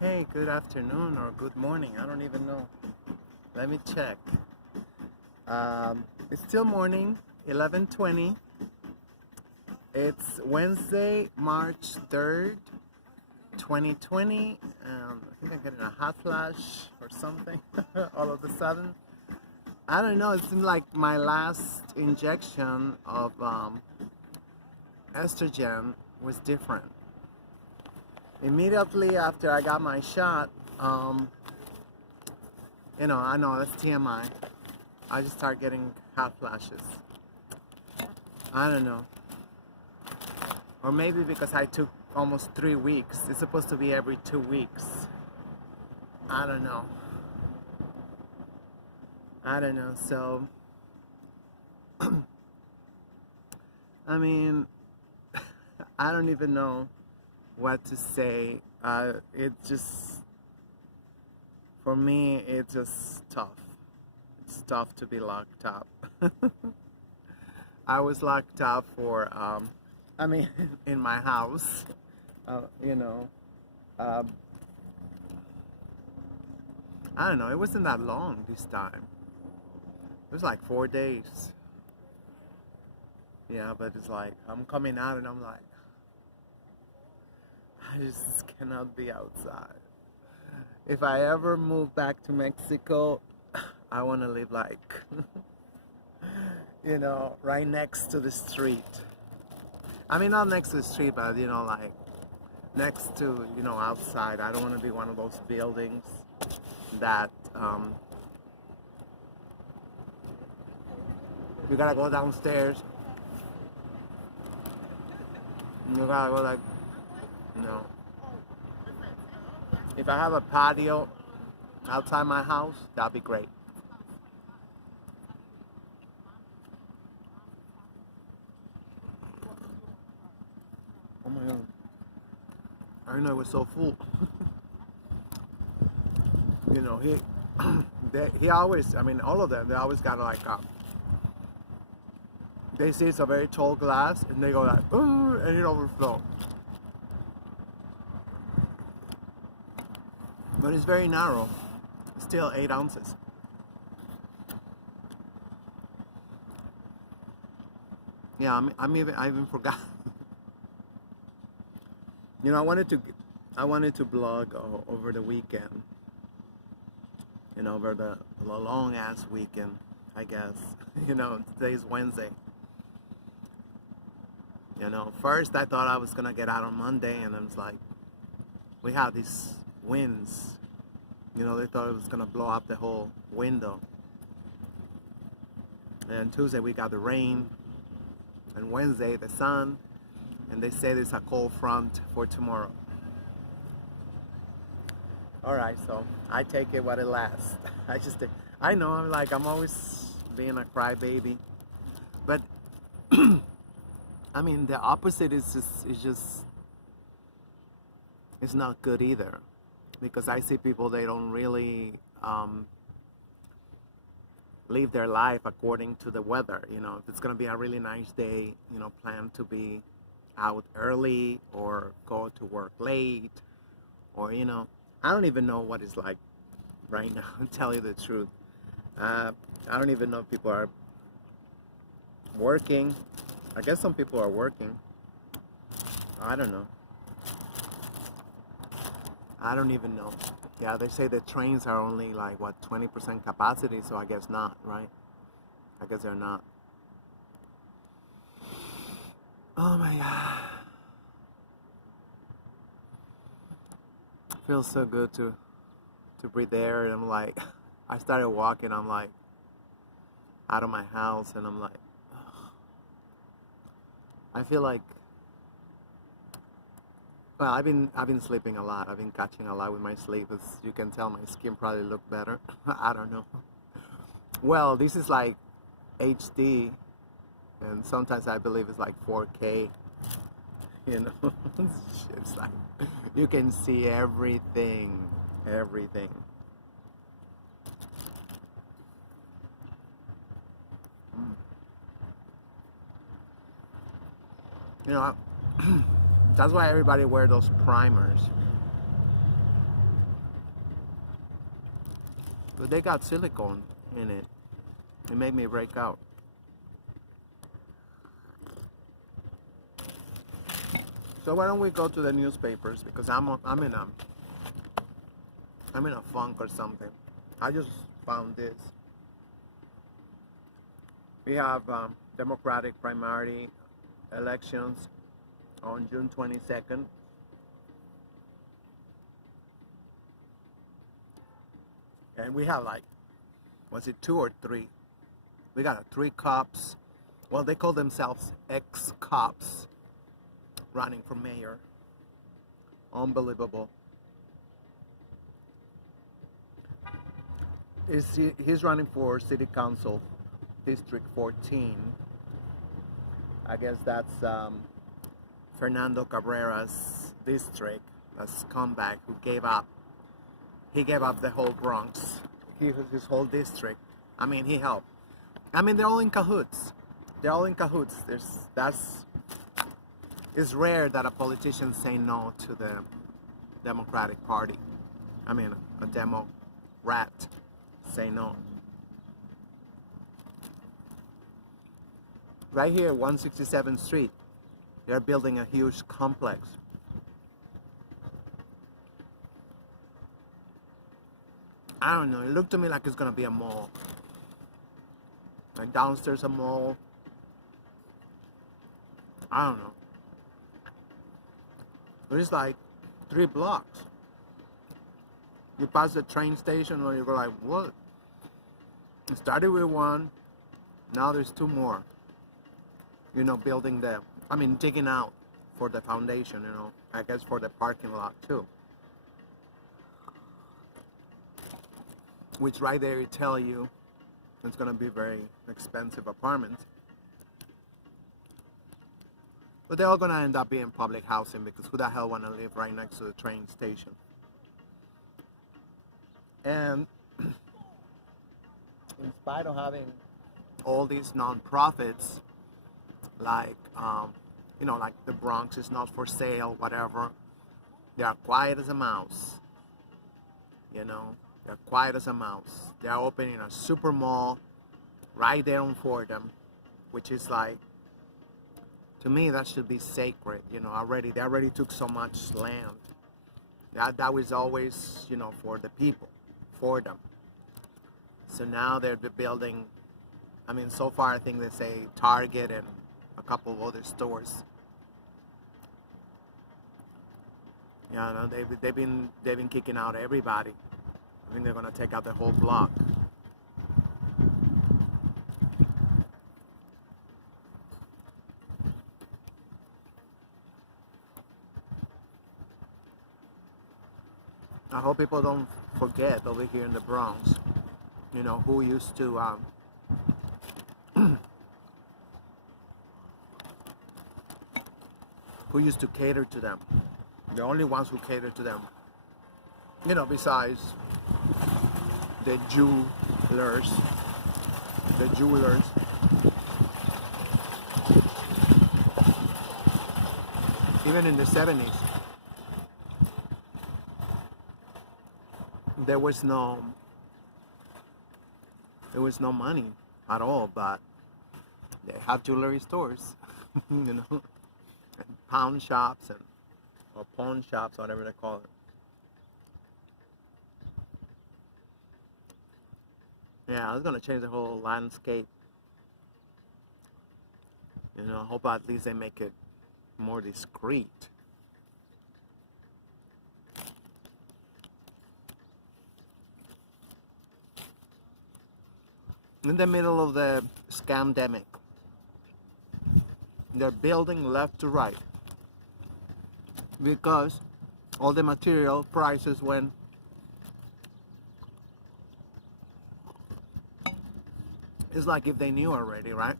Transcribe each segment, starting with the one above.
Hey, good afternoon or good morning. I don't even know. Let me check. It's still morning, 11:20. It's Wednesday, March 3rd, 2020. I think I'm getting a hot flash or something all of a sudden. I don't know. It seems like my last injection of estrogen was different. Immediately after I got my shot, I know that's TMI. I just start getting hot flashes. I don't know. Or maybe because I took almost 3 weeks. It's supposed to be every 2 weeks. I don't know. So, I mean, I don't even know what to say. It just, for me, it's just tough. It's tough to be locked up. I was locked up for, in my house, uh, you know, um, I don't know, it wasn't that long this time. It was like 4 days. Yeah, but it's like, I'm coming out and I'm like, I just cannot be outside. If I ever move back to Mexico, I want to live like, right next to the street. I mean, not next to the street, but, like next to, outside. I don't want to be one of those buildings that you gotta go downstairs. You gotta go like, no. If I have a patio outside my house, that'd be great. Oh my god. I didn't know it was so full. He, he always, all of them, they always got like they see it's a very tall glass and they go like, ooh, and it overflows. But it's very narrow. Still 8 ounces. Yeah, I even forgot. I wanted to blog over the weekend. Over the long ass weekend, I guess. Today's Wednesday. First I thought I was gonna get out on Monday, and I was like, we have these winds. They thought it was gonna blow up the whole window. And Tuesday we got the rain, and Wednesday the sun, and they say there's a cold front for tomorrow. All right, so I take it what it lasts. I know I'm always being a crybaby, but the opposite is just it's not good either, because I see people, they don't really live their life according to the weather. If it's gonna be a really nice day, plan to be out early or go to work late, or I don't even know what it's like right now. To tell you the truth, I don't even know if people are working. I guess some people are working. I don't know. I don't even know. Yeah, they say the trains are only like, what, 20% capacity, so I guess not, right? I guess they're not. Oh my god. Feels so good to breathe air, and I'm like, I started walking, I'm like, out of my house, and I'm like, ugh. I feel like, well, I've been sleeping a lot. I've been catching a lot with my sleep. As you can tell, my skin probably look better. I don't know. Well, this is like HD, and sometimes I believe it's like 4K. It's like you can see everything, everything. Mm. You know, that's why everybody wear those primers. But they got silicone in it. It made me break out. So why don't we go to the newspapers? Because I'm in a funk or something. I just found this. We have Democratic primary elections on June 22nd. And we have like, was it 2 or 3? We got 3 cops. Well, they call themselves ex-cops running for mayor. Unbelievable. He's running for city council, District 14. I guess that's Fernando Cabrera's district, a scumbag who gave up. He gave up the whole Bronx, his whole district. I mean, he helped. I mean, they're all in cahoots. They're all in cahoots. It's rare that a politician say no to the Democratic Party. I mean, a Demo-rat say no. Right here, 167th Street, they're building a huge complex. I don't know, it looked to me like it's gonna be a mall. Like downstairs a mall. I don't know. It's like 3 blocks. You pass the train station and you go like, what? It started with 1, now there's 2 more. You know, building digging out for the foundation, you know, I guess for the parking lot too. Which right there tell you it's gonna be very expensive apartments. But they're all gonna end up being public housing because who the hell wanna live right next to the train station? And in spite of having all these non-profits, like like the Bronx is not for sale, whatever, they are quiet as a mouse. You know, they're quiet as a mouse. They are opening a super mall right there on Fordham, which is like, to me, that should be sacred. You know, they already took so much land. That was always, you know, for the people, for them. So now they're building, I mean, so far I think they say Target and a couple of other stores. Yeah, no, they've been kicking out everybody. I think they're gonna take out the whole block. I hope people don't forget over here in the Bronx, you know, who used to who used to cater to them. The only ones who cater to them, you know, besides the jewelers. Even in the 70s, there was no money at all, but they have jewelry stores, you know, and pound shops or pawn shops, whatever they call it. Yeah, it's gonna change the whole landscape. You know, I hope at least they make it more discreet. In the middle of the scamdemic, they're building left to right because all the material prices went. It's like if they knew already, right?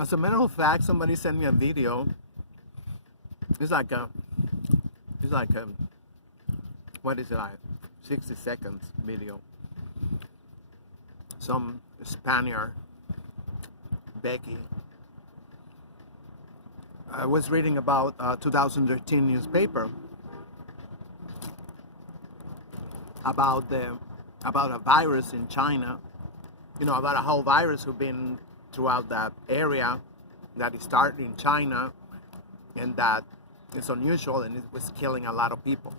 As a matter of fact, somebody sent me a video. It's like what is it, like 60 seconds video. Some Spaniard, Becky. I was reading about 2013 newspaper. about a virus in China, about a whole virus who've been throughout that area, that it started in China, and that it's unusual and it was killing a lot of people.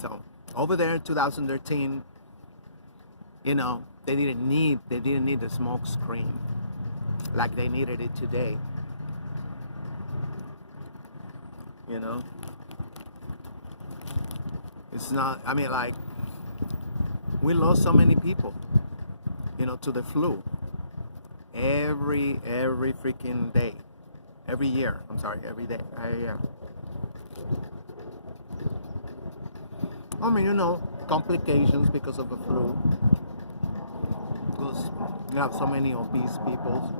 So over there in 2013, they didn't need the smoke screen like they needed it today. It's not, like, we lost so many people, to the flu every freaking day, every year. I'm sorry, every day. Yeah. Complications because of the flu. Because you have so many obese people.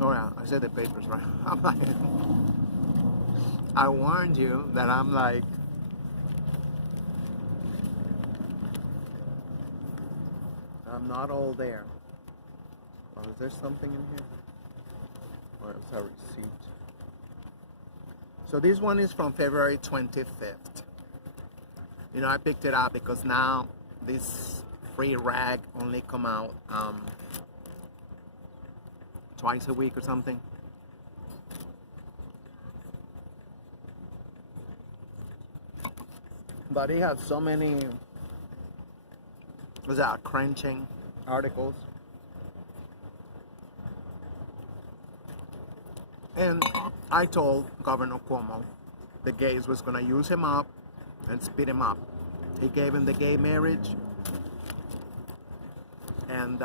Oh yeah, I said the papers right. I'm like, I warned you that I'm not all there. Well, is there something in here? Or is that a receipt? So this one is from February 25th. I picked it up because now this free rag only come out twice a week or something. But he has so many crunching articles. And I told Governor Cuomo the gays was going to use him up and speed him up. He gave him the gay marriage, and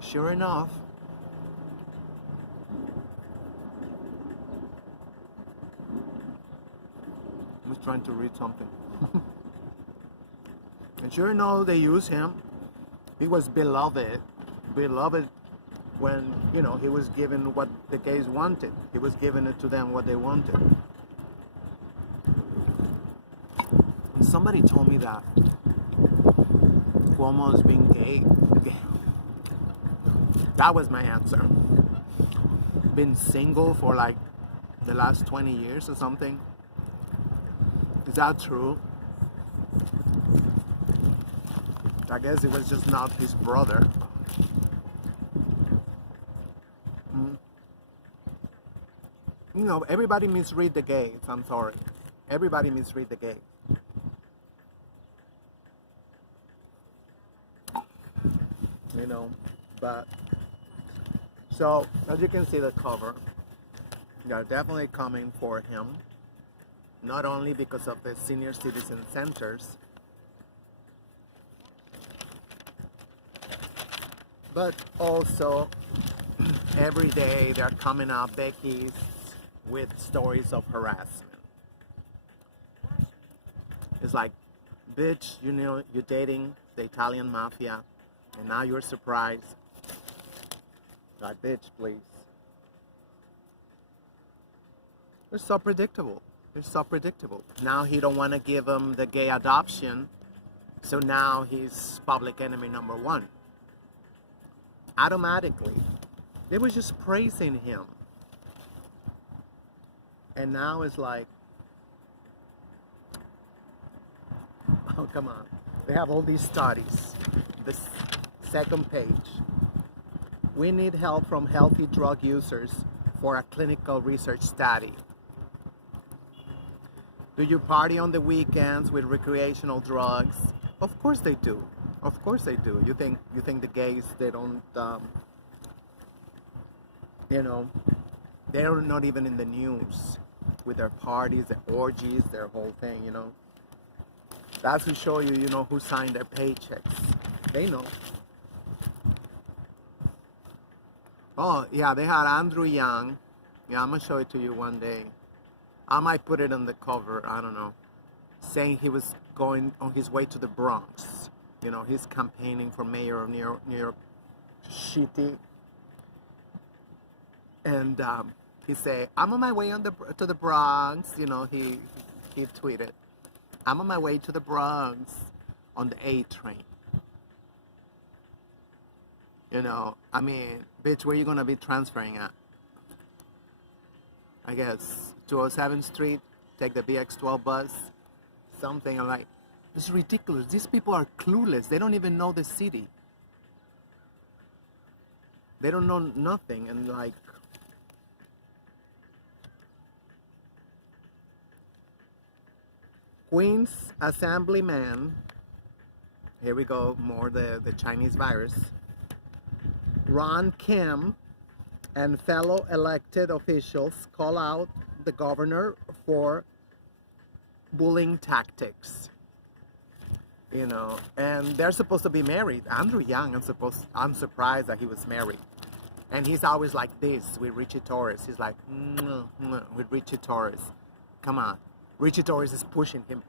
sure enough, I was trying to read something. And sure enough, they used him. He was beloved when, he was given what the gays wanted. He was giving it to them what they wanted. And somebody told me that Cuomo is being gay. That was my answer. Been single for like the last 20 years or something. Is that true? I guess it was just not his brother. Everybody misread the gays. I'm sorry. Everybody misread the gays. But so as you can see, the cover, they're definitely coming for him. Not only because of the senior citizen centers, but also every day they're coming up, Becky's, with stories of harassment. It's like, bitch, you're dating the Italian mafia, and now you're surprised. Like, bitch, please. They're so predictable. They're so predictable. Now he don't want to give him the gay adoption, so now he's public enemy number one. Automatically. They were just praising him. And now it's like, oh, come on. They have all these studies. The second page. We need help from healthy drug users for a clinical research study. Do you party on the weekends with recreational drugs? Of course they do. Of course they do. You think the gays, they don't, they're not even in the news with their parties, their orgies, their whole thing, That's to show you, who signed their paychecks. They know. Oh, yeah, they had Andrew Yang. Yeah, I'm going to show it to you one day. I might put it on the cover, I don't know. Saying he was going on his way to the Bronx. He's campaigning for mayor of New York City. And he said, I'm on my way to the Bronx. He tweeted. I'm on my way to the Bronx on the A train. You know, I mean, bitch, where you gonna be transferring at? I guess 207th Street, take the BX12 bus, something. I'm like, this is ridiculous. These people are clueless. They don't even know the city. They don't know nothing. And like, Queens Assemblyman, here we go, more the Chinese virus, Ron Kim and fellow elected officials call out the governor for bullying tactics. You know, and they're supposed to be married. Andrew Yang, I'm surprised that he was married. And he's always like this with Richie Torres. He's like, with Richie Torres. Come on. Richie Torres is pushing him.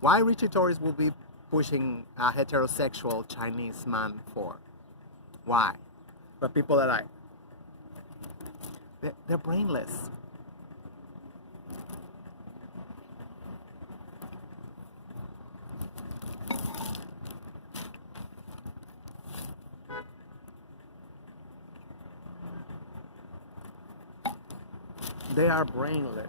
Why Richie Torres will be pushing a heterosexual Chinese man for? Why? But people are like, they're brainless. They are brainless.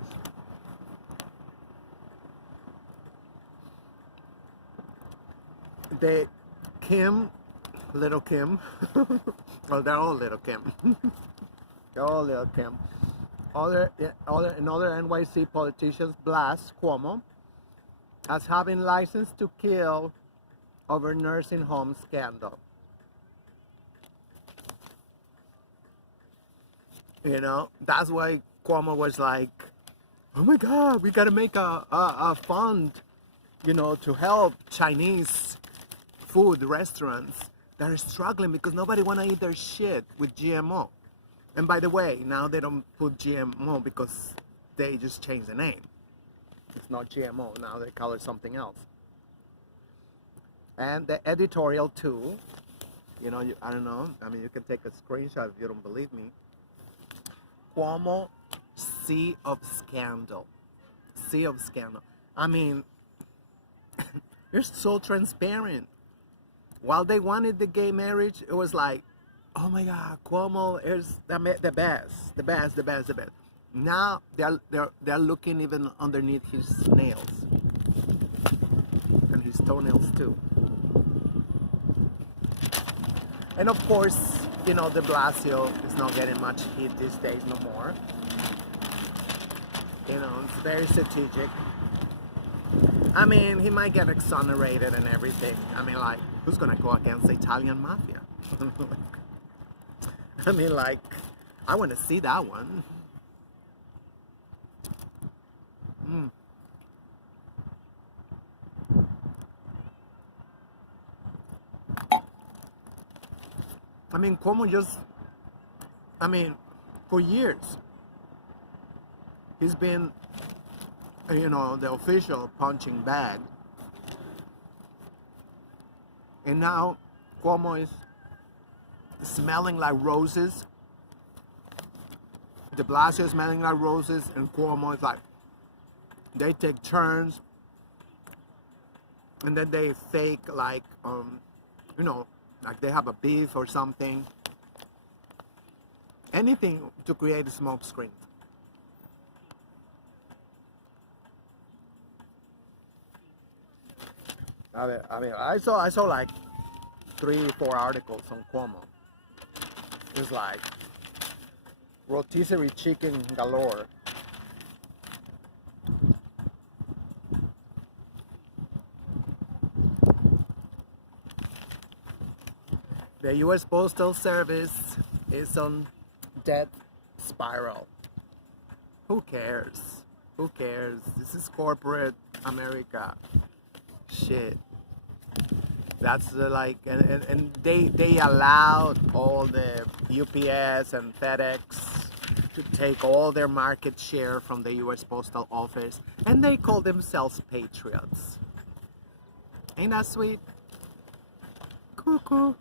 Little Kim, well, they're all Little Kim. They're all Little Kim. Other NYC politicians blast Cuomo as having license to kill over nursing home scandal. You know, that's why Cuomo was like, oh my God, we gotta make a fund, you know, to help Chinese food restaurants that are struggling because nobody wanna eat their shit with GMO. And by the way, now they don't put GMO because they just changed the name. It's not GMO, now they call it something else. And the editorial too, you know, I don't know, I mean, you can take a screenshot if you don't believe me. Cuomo, sea of scandal. Sea of scandal. I mean, you're so transparent. While they wanted the gay marriage, it was like, oh my God, Cuomo is the best. Now they're looking even underneath his nails and his toenails too. And of course, you know, de Blasio is not getting much heat these days no more. You know, it's very strategic. I mean, he might get exonerated and everything. I mean, like, who's gonna go against the Italian mafia? I mean, like, I want to see that one. I mean, Cuomo just, I mean, for years, he's been, you know, the official punching bag. And now Cuomo is smelling like roses. De Blasio is smelling like roses, and Cuomo is like, they take turns, and then they fake like, you know, like they have a beef or something. Anything to create a smoke screen. I saw like 3-4 articles on Cuomo. It's like rotisserie chicken galore. The U.S. Postal Service is on death spiral. Who cares? Who cares? This is corporate America. Shit. That's like, and they allowed all the UPS and FedEx to take all their market share from the U.S. Postal Office, and they call themselves patriots. Ain't that sweet? Cuckoo.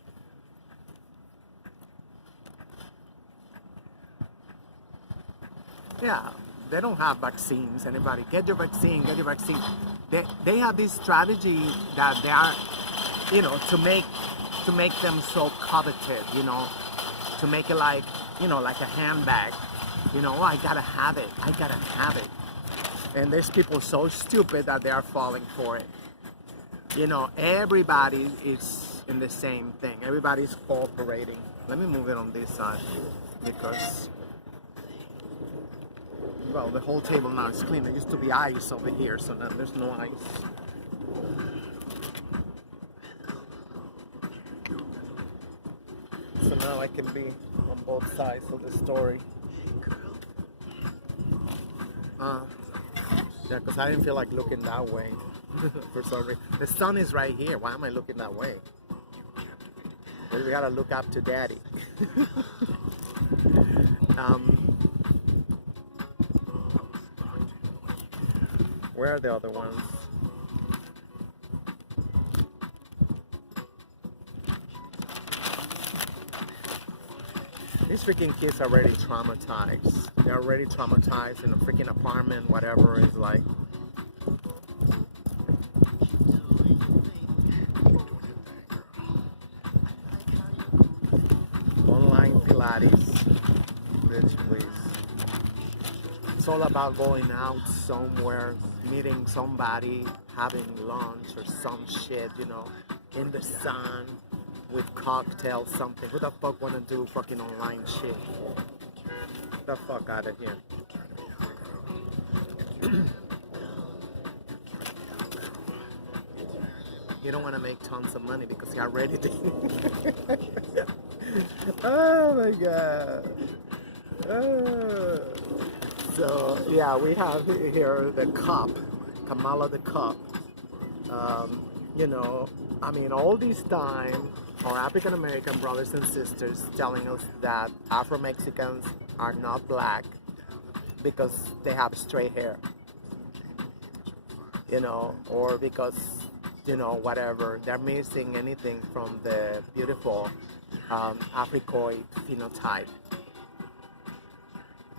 Yeah, they don't have vaccines. Anybody, get your vaccine, get your vaccine. They have this strategy that they are, to make them so coveted, to make it like, like a handbag. Oh, I gotta have it. I gotta have it. And there's people so stupid that they are falling for it. Everybody is in the same thing. Everybody's cooperating. Let me move it on this side because, well, the whole table now is clean. There used to be ice over here, so now there's no ice. So now I can be on both sides of the story. Yeah, because I didn't feel like looking that way for some reason. The sun is right here. Why am I looking that way? Well, we gotta look up to Daddy. Where are the other ones? These freaking kids are already traumatized. They're already traumatized in a freaking apartment, whatever is like. Online Pilates, bitch, please. It's all about going out somewhere, meeting somebody, having lunch or some shit, in the sun. With cocktails, something. Who the fuck wanna do fucking online shit? Get the fuck out of here. You don't wanna make tons of money because you're already Oh my god. So yeah, we have here the cup, Kamala the cup. All this time, our African American brothers and sisters telling us that Afro-Mexicans are not black because they have straight hair, or because, whatever, they're missing anything from the beautiful Africoid phenotype.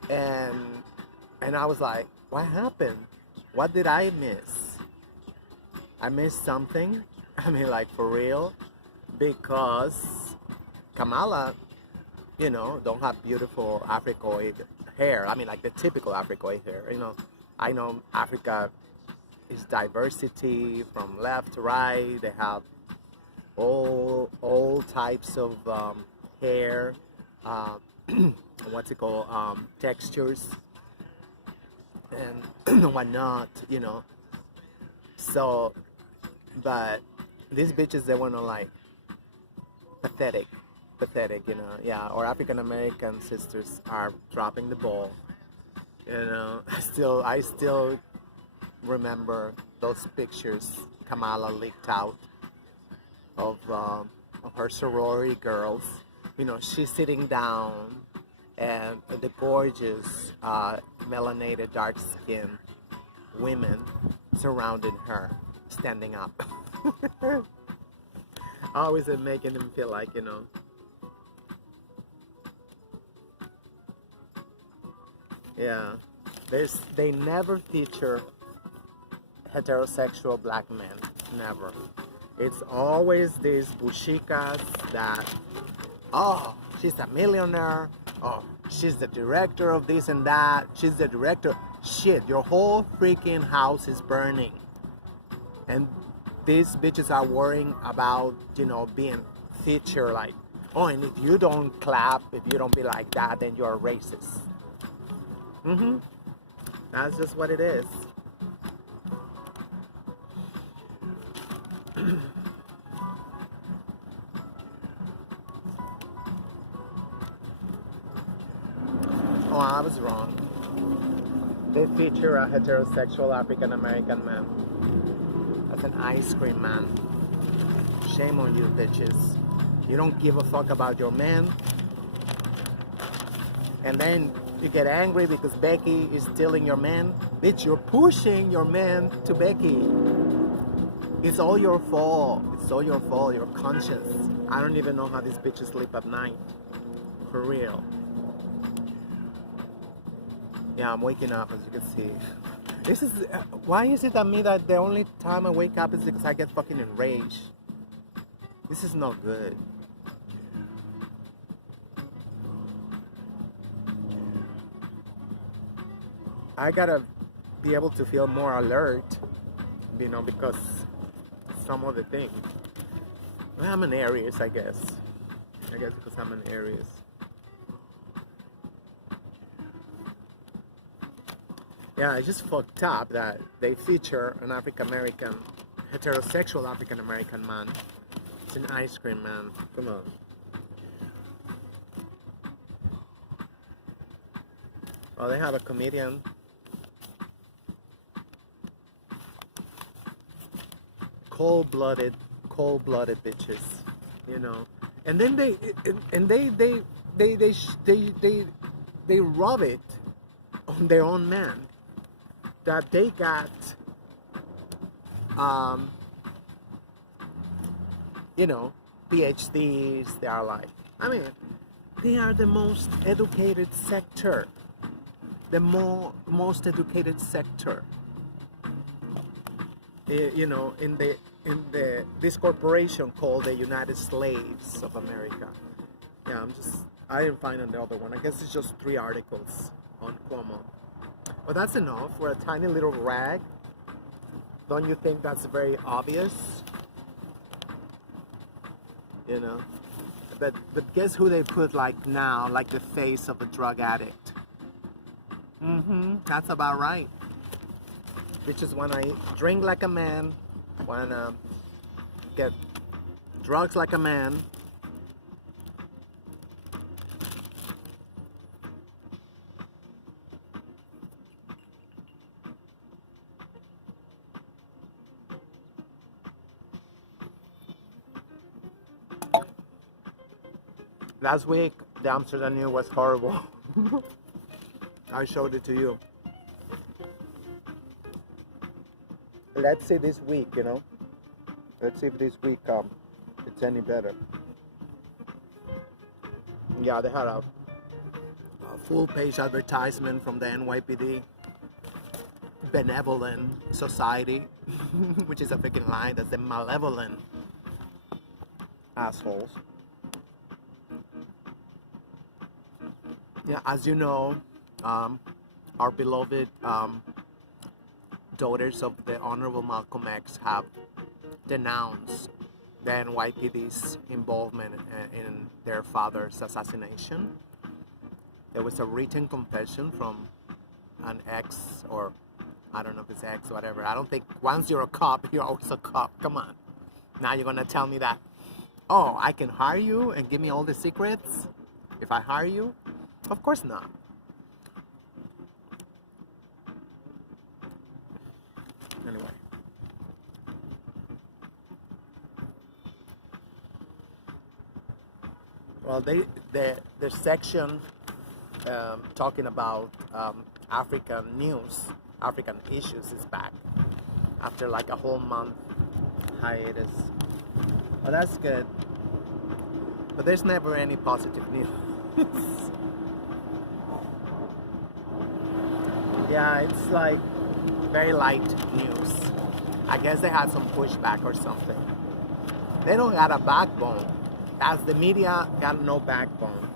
And I was like, what happened? What did I miss? I missed something? Like for real? Because Kamala, don't have beautiful Africoid hair. Like the typical Africoid hair. I know Africa is diversity from left to right. They have all types of hair, textures and whatnot, So, but these bitches, they want to like pathetic, yeah. Our African American sisters are dropping the ball. I still remember those pictures Kamala leaked out of her sorority girls. She's sitting down, and the gorgeous melanated, dark-skinned women surrounding her, standing up. Always making them feel like, yeah, they never feature heterosexual black men, never. It's always these bushikas that, oh, she's a millionaire, oh, she's the director of this and that, she's the director. Shit, your whole freaking house is burning. And these bitches are worrying about, being featured like, oh, and if you don't clap, if you don't be like that, then you're racist. That's just what it is. Oh, I was wrong. They feature a heterosexual African American man as an ice cream man. Shame on you, bitches. You don't give a fuck about your man. And then you get angry because Becky is stealing your man. Bitch, you're pushing your man to Becky. It's all your fault. It's all your fault. Your conscience. I don't even know how these bitches sleep at night. For real. Yeah, I'm waking up, as you can see. This is why is it that me that the only time I wake up is because I get fucking enraged. This is not good. I gotta be able to feel more alert, because some of the things. Well, I'm an Aries, I guess. I guess because I'm an Aries. Yeah, it's just fucked up that they feature an African American, heterosexual African American man. It's an ice cream man. Come on. Oh, they have a comedian. Cold-blooded bitches, And then they rub it on their own man that they got, um, PhDs. They are like, they are the most educated sector, most educated sector. In this corporation called the United Slaves of America. Yeah, I didn't find another one. I guess it's just 3 articles on Cuomo. But that's enough for a tiny little rag. Don't you think that's very obvious? But guess who they put now, like the face of a drug addict? That's about right. Bitches wanna drink like a man, wanna get drugs like a man. Last week, the Amsterdam News was horrible. I showed it to you. Let's see this week, Let's see if this week it's any better. Yeah, they had a full-page advertisement from the NYPD Benevolent Society, which is a freaking lie. That's the malevolent assholes. Yeah, as you know, our beloved daughters of the Honorable Malcolm X have denounced the NYPD's involvement in their father's assassination. There was a written confession from an ex, or I don't know if it's ex, whatever. I don't think once you're a cop, you're always a cop. Come on. Now you're gonna tell me that, oh, I can hire you and give me all the secrets if I hire you? Of course not. Anyway. Well, their section talking about African news, African issues is back after like a whole month hiatus. Well, that's good. But there's never any positive news. Yeah, it's like very light news. I guess they had some pushback or something. They don't got a backbone. As the media got no backbone.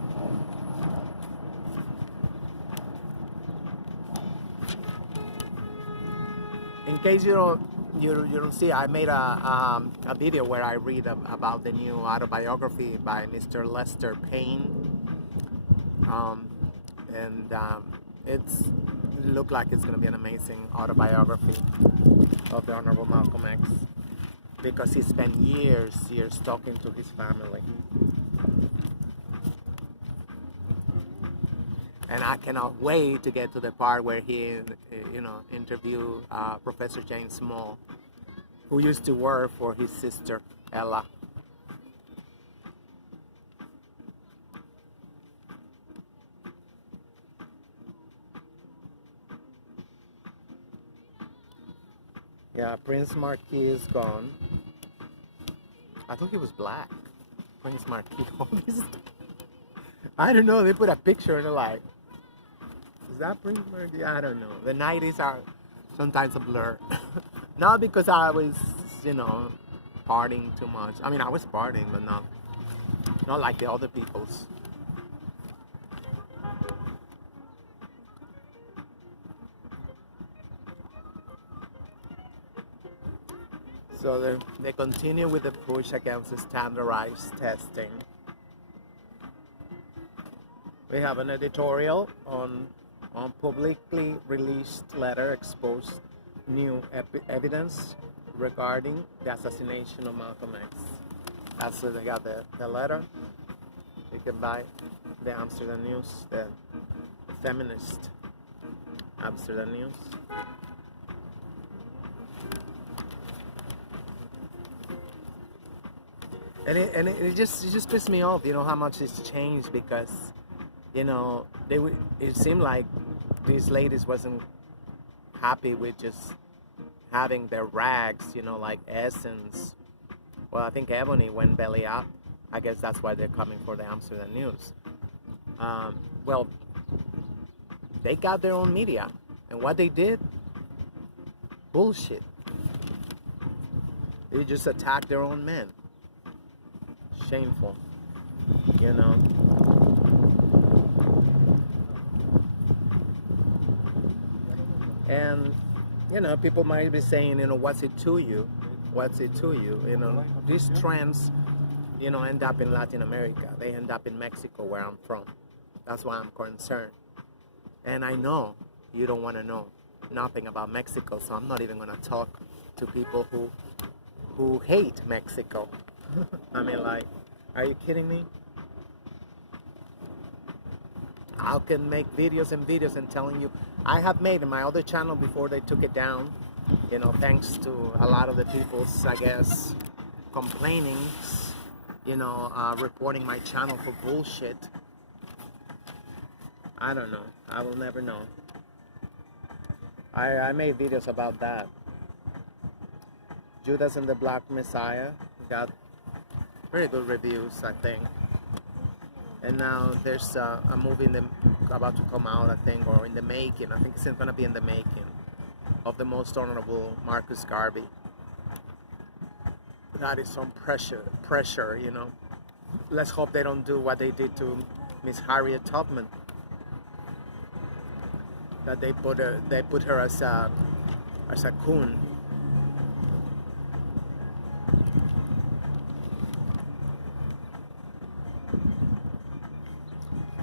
In case you don't see, I made a video where I read about the new autobiography by Mr. Lester Payne, it's looked like it's going to be an amazing autobiography of the Honorable Malcolm X, because he spent years talking to his family. And I cannot wait to get to the part where he, interviewed Professor James Small, who used to work for his sister, Ella. Yeah, Prince Marquis is gone. I thought he was black. Prince Marquis. I don't know, they put a picture and they're like, Is that pre-merge? I don't know. The 90s are sometimes a blur. Not because I was, you know, partying too much. I mean, I was partying, but not like the other people's. So they continue with the push against the standardized testing. We have an editorial on publicly released letter exposed new evidence regarding the assassination of Malcolm X. That's where they got the letter. You can buy the Amsterdam News, the feminist Amsterdam News. And it just pissed me off, you know, how much it's changed, because, you know, it seemed like these ladies wasn't happy with just having their rags, you know, like Essence. Well, I think Ebony went belly up. I guess that's why they're coming for the Amsterdam News. Well, they got their own media, and what they did, bullshit. They just attacked their own men. Shameful, you know. And, you know, people might be saying, you know, what's it to you? What's it to you? You know, these trends, you know, end up in Latin America. They end up in Mexico, where I'm from. That's why I'm concerned. And I know you don't want to know nothing about Mexico, so I'm not even going to talk to people who hate Mexico. I mean, like, are you kidding me? I can make videos and videos and telling you. I have made in my other channel before they took it down, you know, thanks to a lot of the people's, I guess, complaining, you know, reporting my channel for bullshit. I don't know. I will never know. I made videos about that. Judas and the Black Messiah got very good reviews, I think. And now there's a movie about to come out, I think, or in the making. I think it's going to be in the making, of the Most Honorable Marcus Garvey. That is some pressure, you know. Let's hope they don't do what they did to Miss Harriet Tubman. That they put her as a coon.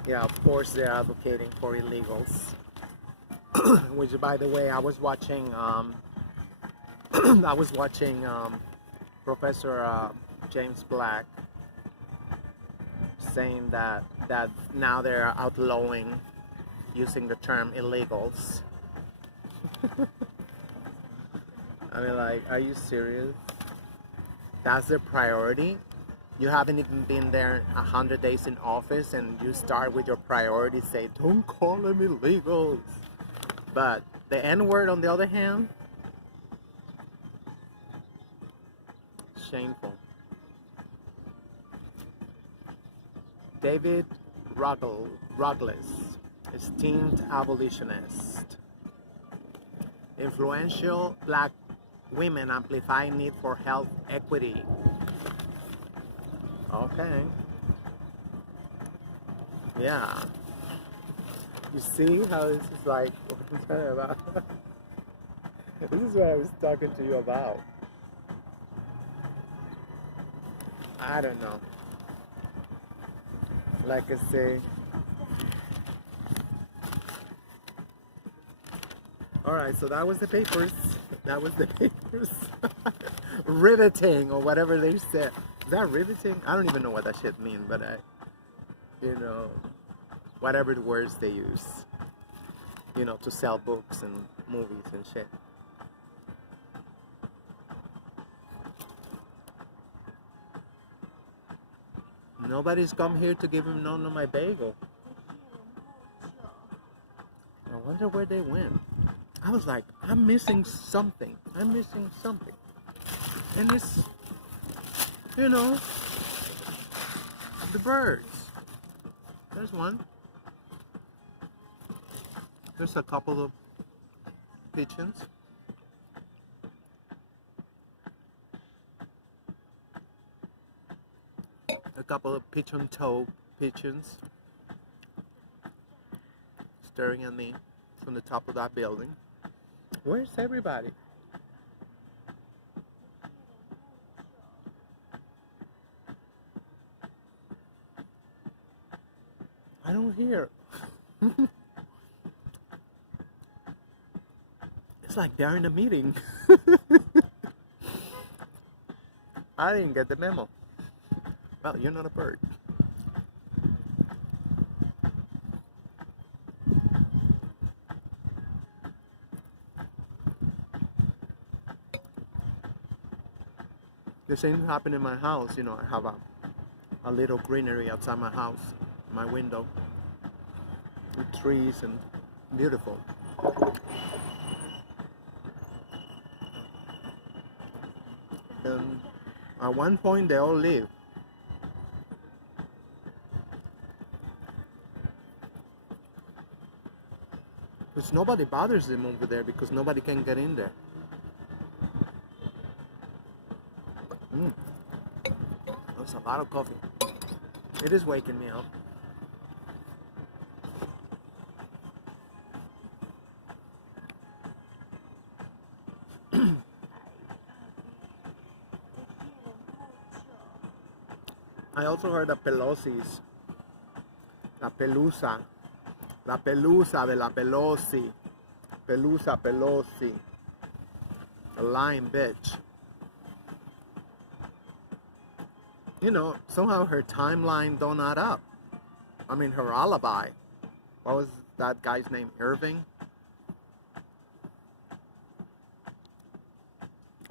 Yeah, of course they're advocating for illegals. Which, by the way, I was watching Professor James Black saying that now they're outlawing using the term illegals. I mean, like, are you serious? That's their priority? You haven't even been there 100 days in office, and you start with your priority, say, don't call them illegals. But the N-word, on the other hand, shameful. David Ruggles, esteemed abolitionist. Influential black women amplify need for health equity. Okay. Yeah. You see how this is like what I'm talking about? This is what I was talking to you about. I don't know. Like I say. Alright, so that was the papers. That was the papers. Riveting, or whatever they said. Is that riveting? I don't even know what that shit means, but you know, whatever the words they use, you know, to sell books and movies and shit. Nobody's come here to give him none of my bagel. I wonder where they went. I was like, I'm missing something. I'm missing something. And it's, you know, the birds. There's one. There's a couple of pigeons. A couple of pigeon-toed pigeons staring at me from the top of that building. Where's everybody? I don't hear. It's like they're in a meeting. I didn't get the memo. Well, you're not a bird. The same happened in my house. You know, I have a little greenery outside my house, my window, with trees and beautiful. And at one point they all leave. Which nobody bothers them over there because nobody can get in there. That's a lot of coffee. It is waking me up. I also heard the Pelosi's, la Pelusa de la Pelosi, Pelusa Pelosi, a lying bitch. You know, somehow her timeline don't add up. I mean, her alibi. What was that guy's name? Irving?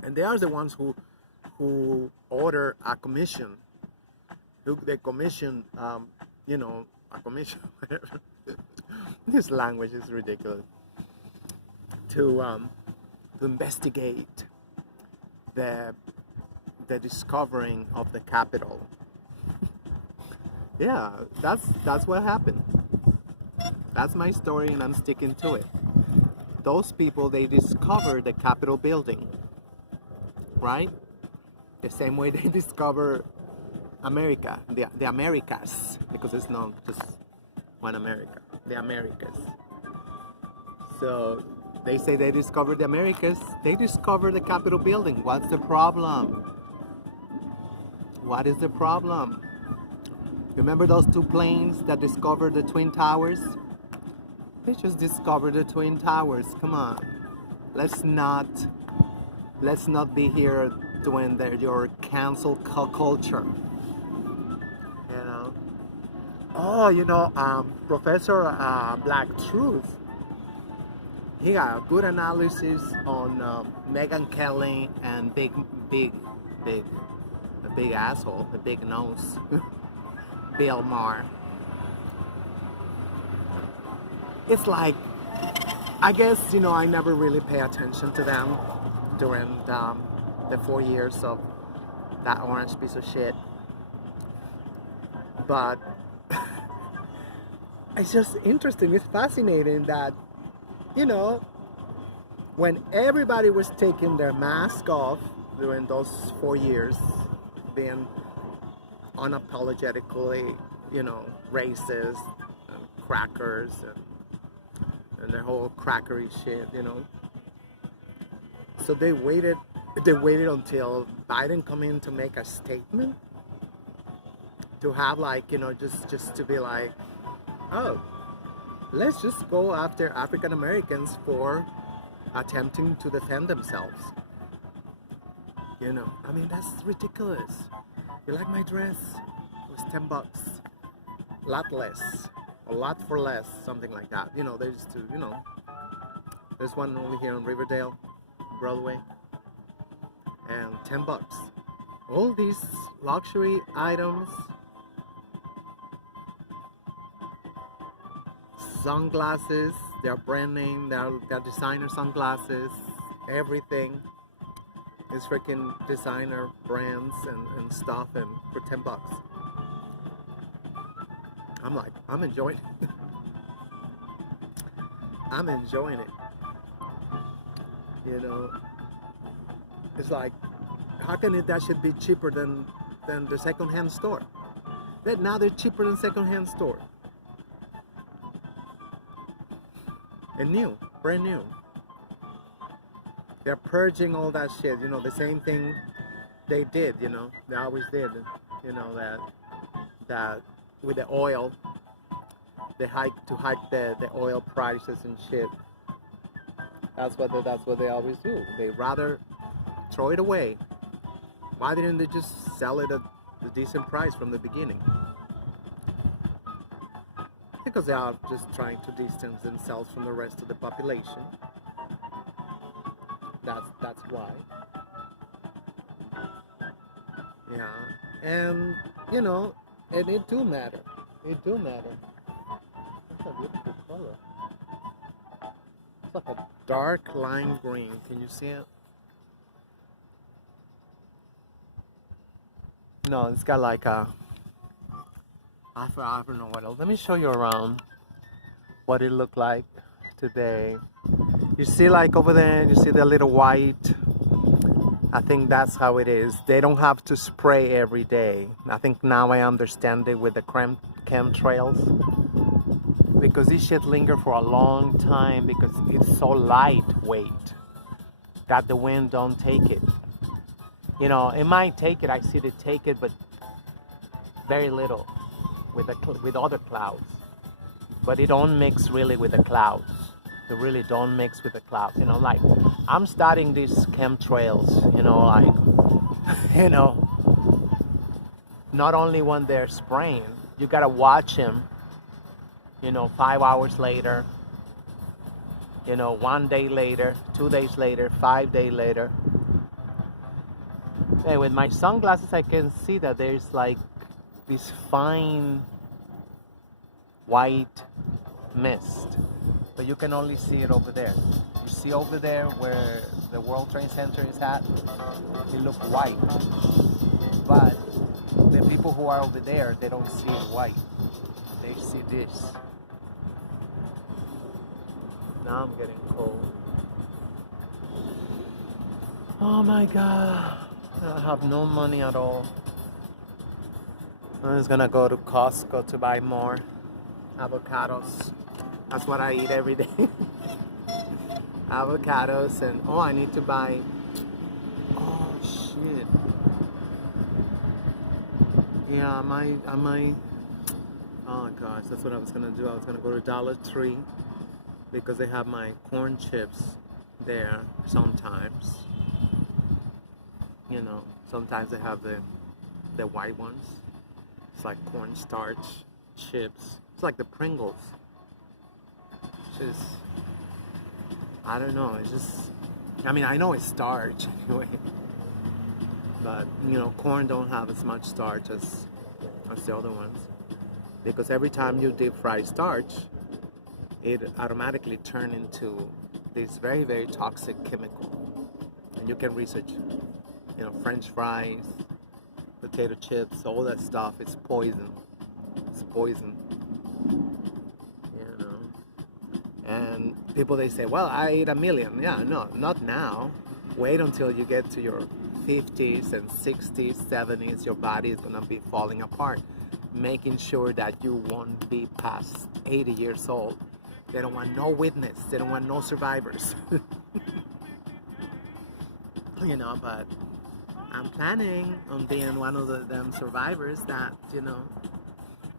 And they are the ones who order a commission. They commission, you know, a commission. This language is ridiculous. To investigate the discovering of the Capitol. Yeah, that's what happened. That's my story, and I'm sticking to it. Those people, they discovered the Capitol building, right? The same way they discover America, the Americas, because it's not just one America, the Americas. So they say they discovered the Americas, they discovered the Capitol building. What's the problem? What is the problem? Remember those two planes that discovered the Twin Towers? They just discovered the Twin Towers. Come on. Let's not be here doing your cancel culture. You know? Oh, you know, Professor Black Truth, he got a good analysis on Megyn Kelly and big asshole, the big nose, Bill Maher. It's like, I guess, you know, I never really pay attention to them during the 4 years of that orange piece of shit. But it's just interesting, it's fascinating that, you know, when everybody was taking their mask off during those 4 years, being unapologetically, you know, racist and crackers and their whole crackery shit, you know. So they waited until Biden come in to make a statement, to have, like, you know, just to be like, oh, let's just go after African Americans for attempting to defend themselves. You know, I mean, that's ridiculous. You like my dress? It was $10. A lot less. A lot for less, something like that. You know, there's two, you know. There's one over here on Riverdale, Broadway. And $10. All these luxury items, sunglasses, they're brand name, they're designer sunglasses, everything is freaking designer brands and stuff, and for $10. I'm like, I'm enjoying it. I'm enjoying it. You know, it's like, how can it that should be cheaper than the secondhand store? But now they're cheaper than secondhand store. And new, brand new. They're purging all that shit. You know, the same thing they did. You know, they always did. You know that with the oil, they hike the oil prices and shit. That's what they always do. They rather throw it away. Why didn't they just sell it at a decent price from the beginning? Because they are just trying to distance themselves from the rest of the population. That's why. Yeah, and you know, and it do matter. It do matter. That's a beautiful color. It's like a dark lime green. Can you see it? No, it's got like a. I don't know what else. Let me show you around what it looked like today. You see, like over there, you see the little white. I think that's how it is. They don't have to spray every day. I think now I understand it with the chemtrails. Because this shit linger for a long time because it's so lightweight that the wind don't take it. You know, it might take it. I see it take it, but very little with other clouds. But it don't mix really with the clouds. They really don't mix with the clouds. You know, like I'm studying these chemtrails. You know, like you know, not only when they're spraying, you gotta watch them. You know, 5 hours later. You know, 1 day later, 2 days later, 5 days later. Hey, with my sunglasses, I can see that there's like this fine white mist, but you can only see it over there. You see over there where the World Trade Center is at, it looks white, but the people who are over there, they don't see it white. They see this. Now I'm getting cold. Oh my god. I have no money at all. I'm just gonna go to Costco to buy more avocados. That's what I eat every day. Avocados and oh, I need to buy. Oh shit. Yeah, I might. Oh gosh, that's what I was gonna do. I was gonna go to Dollar Tree because they have my corn chips there sometimes. You know, sometimes they have the white ones. It's like cornstarch chips. It's like the Pringles. It's just, I don't know. It's just, I mean, I know it's starch anyway, but you know, corn don't have as much starch as the other ones because every time you deep fry starch, it automatically turns into this very, very toxic chemical, and you can research. You know, French fries, potato chips, all that stuff, it's poison. It's poison. You know. And people, they say, well, I eat 1,000,000. Yeah, no, not now. Wait until you get to your 50s and 60s, 70s, your body is going to be falling apart. Making sure that you won't be past 80 years old. They don't want no witness. They don't want no survivors. You know, but I'm planning on being one of them survivors that, you know,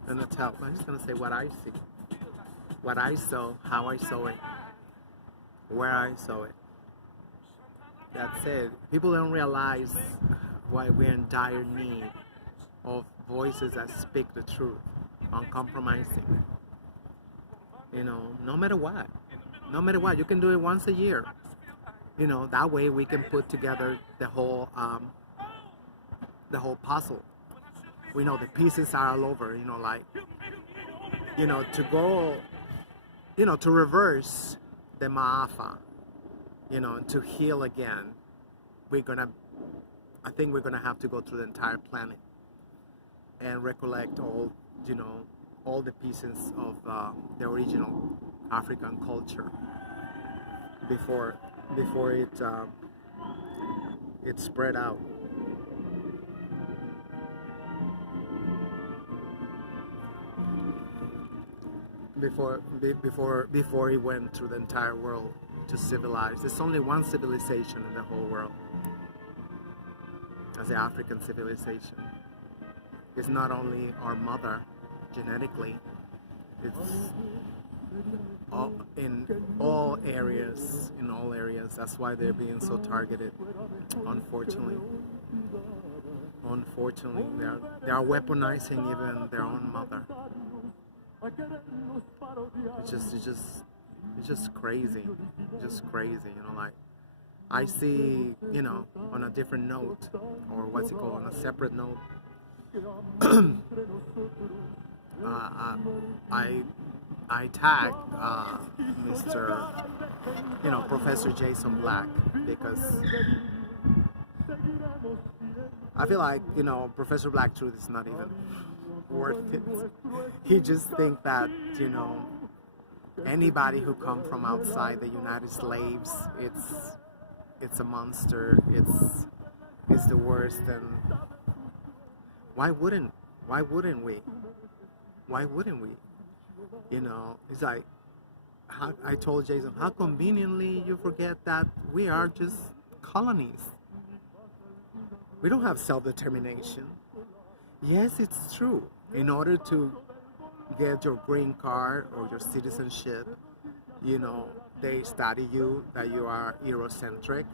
I'm just gonna say what I see, what I saw, how I saw it, where I saw it. That's it. People don't realize why we're in dire need of voices that speak the truth, uncompromising. You know, no matter what, you can do it once a year. You know, that way we can put together the whole puzzle. We know the pieces are all over, you know, like, you know, to go, you know, to reverse the Ma'afa, you know, to heal again, I think we're gonna have to go through the entire planet and recollect all, you know, all the pieces of the original African culture before before it spread out. Before he went through the entire world to civilize. There's only one civilization in the whole world. That's the African civilization. It's not only our mother genetically, it's in all areas, That's why they're being so targeted. Unfortunately, they are weaponizing even their own mother. It's just crazy. Just crazy, like I see, on a different note, or what's it called, on a separate note, I tag Mr. Professor Jason Black, because I feel like, Professor Black truth is not even worth it. He just think that, anybody who come from outside the United Slaves, it's a monster. It's the worst. And why wouldn't we? It's like, I told Jason, how conveniently you forget that we are just colonies. We don't have self-determination. Yes, it's true. In order to get your green card or your citizenship, they study you, that you are Eurocentric.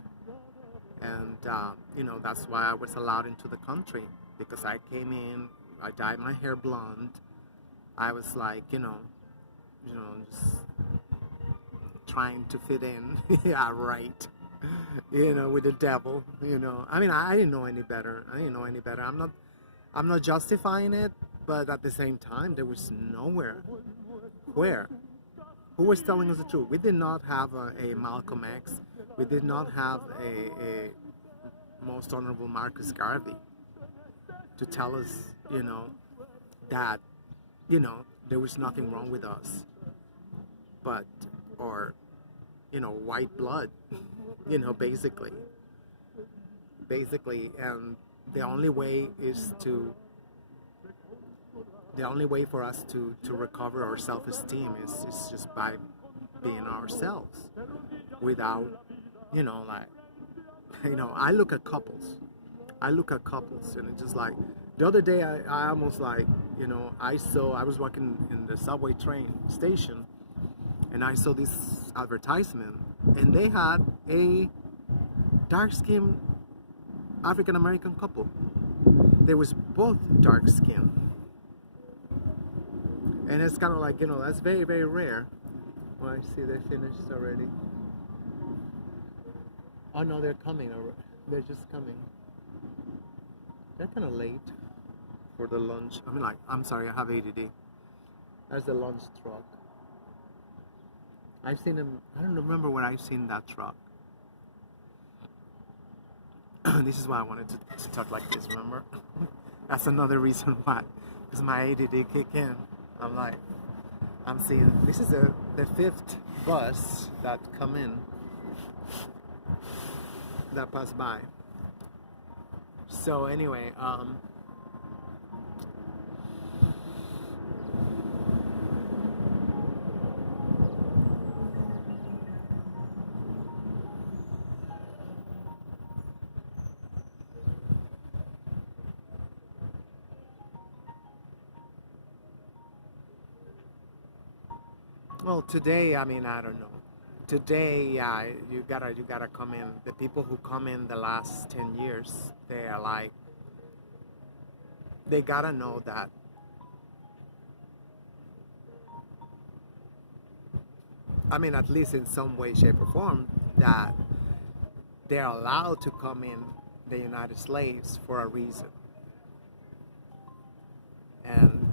And, that's why I was allowed into the country, because I came in, I dyed my hair blonde. I was like, just trying to fit in, yeah, right, with the devil, I mean, I didn't know any better. I'm not justifying it, but at the same time, there was nowhere. Where? Who was telling us the truth? We did not have a Malcolm X. We did not have a Most Honorable Marcus Garvey to tell us, that, there was nothing wrong with us. But, or, white blood, basically. And the only way for us to recover our self-esteem is just by being ourselves, without, I look at couples, and it's just like, the other day I almost like, I was working in the subway train station, and I saw this advertisement, and they had a dark-skinned African-American couple. They was both dark-skinned. And it's kind of like, that's very, very rare. Well, I see they finished already. Oh no, they're coming. They're just coming. They're kind of late for the lunch. I'm sorry, I have ADD. There's the lunch truck. I've seen them, I don't remember where I've seen that truck. This is why I wanted to talk like this, remember? That's another reason why. Because my ADD kick in. I'm seeing, this is the fifth bus that come in, that pass by. So anyway, well, today, I don't know. Today, yeah, you gotta come in. The people who come in the last 10 years, they are like, they gotta know that at least in some way, shape, or form, that they're allowed to come in the United Slaves for a reason. And,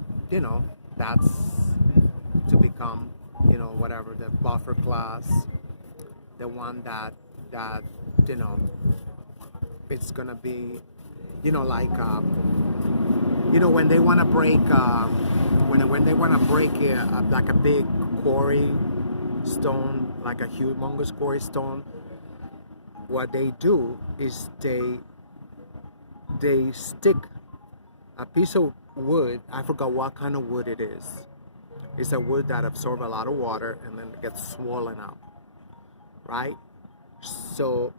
that's to become, whatever, the buffer class, the one that it's gonna be, like, when they want to break, when they want to break like a big quarry, stone, like a humongous quarry stone, what they do is they stick a piece of wood. I forgot what kind of wood it is. It's a wood that absorbs a lot of water and then it gets swollen up, right? So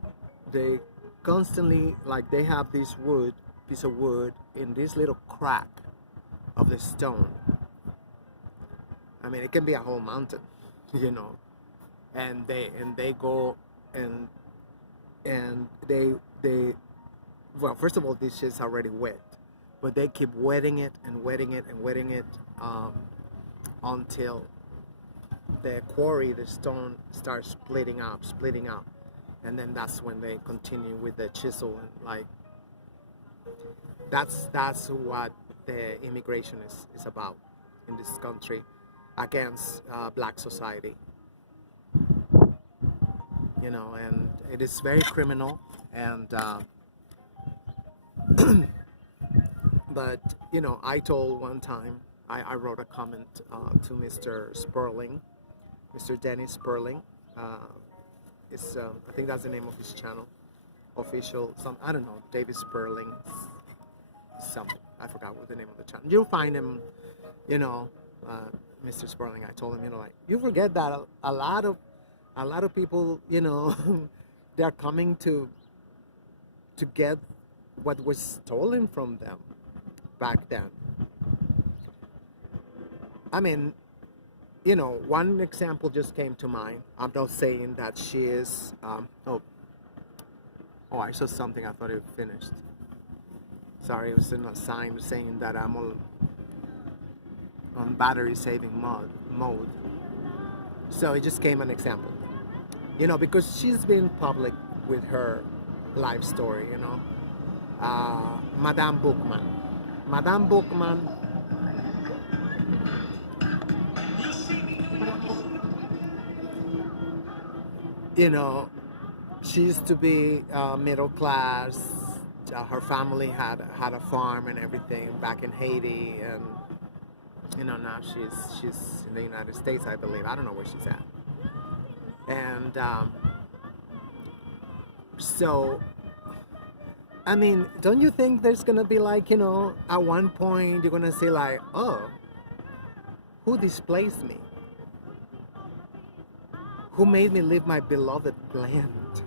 they constantly, like, they have this piece of wood in this little crack of the stone. I mean, it can be a whole mountain, you know. And they go and they well, first of all, this is already wet, but they keep wetting it and wetting it and wetting it until the quarry, the stone, starts splitting up, and then that's when they continue with the chisel. And like, that's what the immigration is about in this country against black society, you know. And it is very criminal. And but you know, I told one time, I wrote a comment to Mr. Sperling, Mr. Dennis Sperling. It's I think that's the name of his channel, official. I don't know, David Sperling, something. I forgot what the name of the channel. You'll find him, you know, Mr. Sperling. I told him, you know, like, you forget that a lot of people, you know, they're coming to get what was stolen from them back then. I mean, you know, one example just came to mind. I'm not saying that she is, oh, I saw something, I thought it finished. Sorry, it was in a sign saying that I'm on battery saving mode. So it just came an example. You know, because she's been public with her life story, you know. Madame Bookman. Madame Bookman, you know, she used to be middle class. Her family had a farm and everything back in Haiti, and you know, now she's in the United States, I believe. I don't know where she's at. And so, I mean, don't you think there's gonna be, like, you know, at one point you're gonna say like, oh, who displaced me? Who made me leave my beloved land?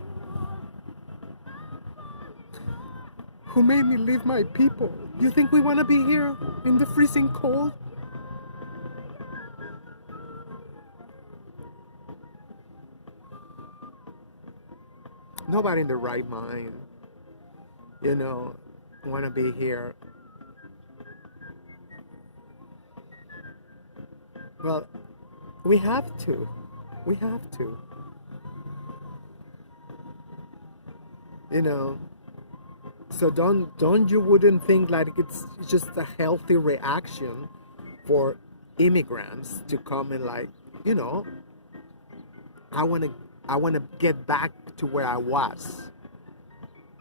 Who made me leave my people? You think we want to be here in the freezing cold? Nobody in the right mind, you know, want to be here. Well, we have to. We have to. You know. So don't you wouldn't think like it's just a healthy reaction for immigrants to come and, like, you know, I wanna get back to where I was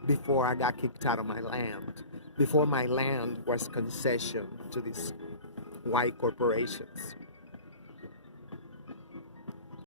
before I got kicked out of my land, before my land was concession to these white corporations.